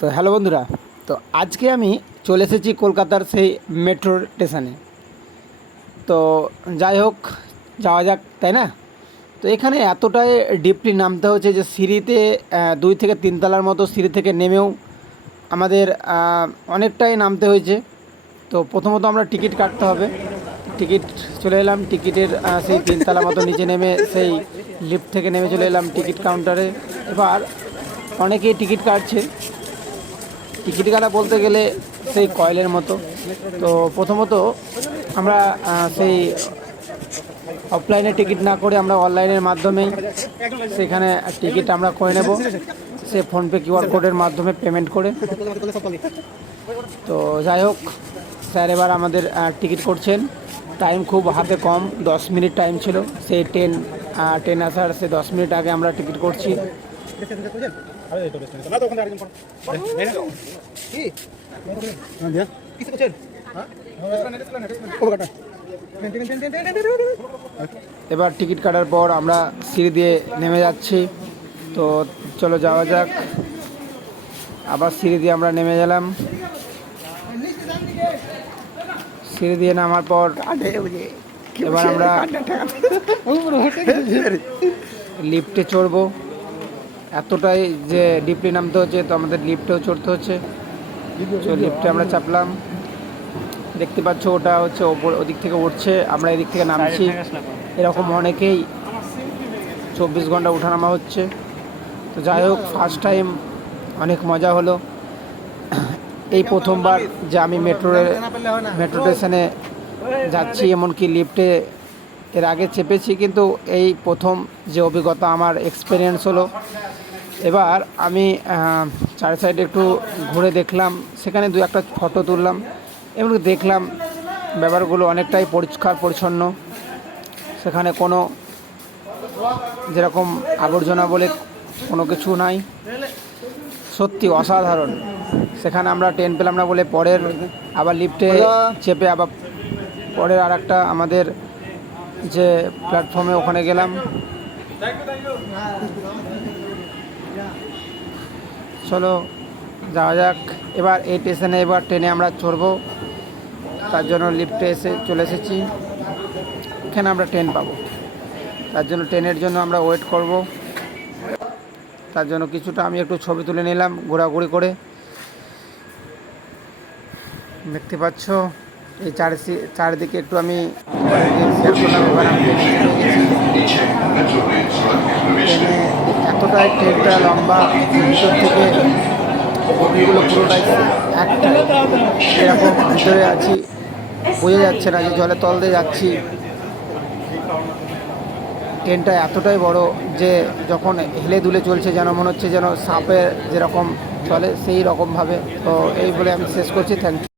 তো হ্যালো বন্ধুরা, তো আজকে আমি চলে এসেছি কলকাতার সেই মেট্রো স্টেশনে। তো যাই হোক, যাওয়া যাক, তাই না? তো এখানে এতটাই ডিপলি নামতে হচ্ছে যে সিঁড়িতে 2 থেকে 3 তলার মতো সিঁড়ি থেকে নেমেও আমাদের অনেকটাই নামতে হয়েছে। তো প্রথমত আমরা টিকিট কাটতে হবে। টিকিট চলে এলাম টিকিটের সেই 3 তলা মতো নিচে নেমে সেই লিফট থেকে নেমে চলে এলাম টিকিট কাউন্টারে। এবার অনেকেই টিকিট কাটছে। টিকিট কাটা বলতে গেলে সেই কয়েলের মতো। তো প্রথমত আমরা সেই অফলাইনে টিকিট না করে আমরা অনলাইনের মাধ্যমেই সেখানে টিকিট আমরা করে নেব, সে ফোনপে কিউআর কোডের মাধ্যমে পেমেন্ট করে। তো যাই হোক, স্যার এবার আমাদের টিকিট করছেন। টাইম খুব হাতে কম, 10 মিনিট টাইম ছিল। সেই ট্রেন আসার সে 10 মিনিট আগে আমরা টিকিট করছি। এবার টিকিট কাটার পর আমরা সিঁড়ি দিয়ে নেমে যাচ্ছি। তো চলো যাওয়া যাক। আবার সিঁড়ি দিয়ে আমরা নেমে গেলাম। সিঁড়ি দিয়ে নামার পর এবার আমরা লিফটে চড়বো। এতটাই যে ডিপলি নামতে হচ্ছে, তো আমাদের লিফটেও চড়তে হচ্ছে। লিফটে আমরা চাপলাম। দেখতে পাচ্ছ ওটা হচ্ছে ওদিক থেকে উঠছে, আমরা এদিক থেকে নামছি। এরকম অনেকেই 24 ঘন্টা ওঠানামা হচ্ছে। তো যাই হোক, ফার্স্ট টাইম অনেক মজা হলো। এই প্রথমবার যে আমি মেট্রো স্টেশনে যাচ্ছি, এমনকি লিফটে এর আগে চেপেছি, কিন্তু এই প্রথম যে অভিজ্ঞতা আমার এক্সপিরিয়েন্স হলো। এবার আমি চার সাইডে একটু ঘুরে দেখলাম, সেখানে 2-1টা ফটো তুললাম এবং দেখলাম ব্যাপারগুলো অনেকটাই পরিষ্কার পরিচ্ছন্ন। সেখানে কোনো যেরকম আবর্জনা বলে কোনো কিছু নাই। সত্যি অসাধারণ। সেখানে আমরা ট্রেন পেলাম না বলে পরের আবার লিফটে চেপে আবার পরের আরেকটা আমাদের যে প্ল্যাটফর্মে ওখানে গেলাম। চলো যাওয়া যাক। এবার এই স্টেশনে এবার ট্রেনে আমরা চড়বো, তার জন্য লিফটে চলে এসেছি। এখানে আমরা ট্রেন পাবো, তার জন্য ট্রেনের জন্য আমরা ওয়েট করব। তার জন্য কিছুটা আমি একটু ছবি তুলে নিলাম ঘোরাঘুরি করে। দেখতে পাচ্ছ এই চারিদিকে একটু আমি শেয়ার করলাম। এবার আমি ট্রেনে এতটাই ট্রেনটা লম্বা, ভিতর থেকে বগিগুলো পুরোটাই একটা এরকম ভিতরে আছি, বোঝা যাচ্ছে না যে জলের তল দিয়ে যাচ্ছি। ট্রেনটা এতটাই বড় যে যখন হেলে দুলে চলছে যেন মনে হচ্ছে যেন সাপের যেরকম চলে সেই রকমভাবে। তো এই বলে আমি শেষ করছি। Thank you.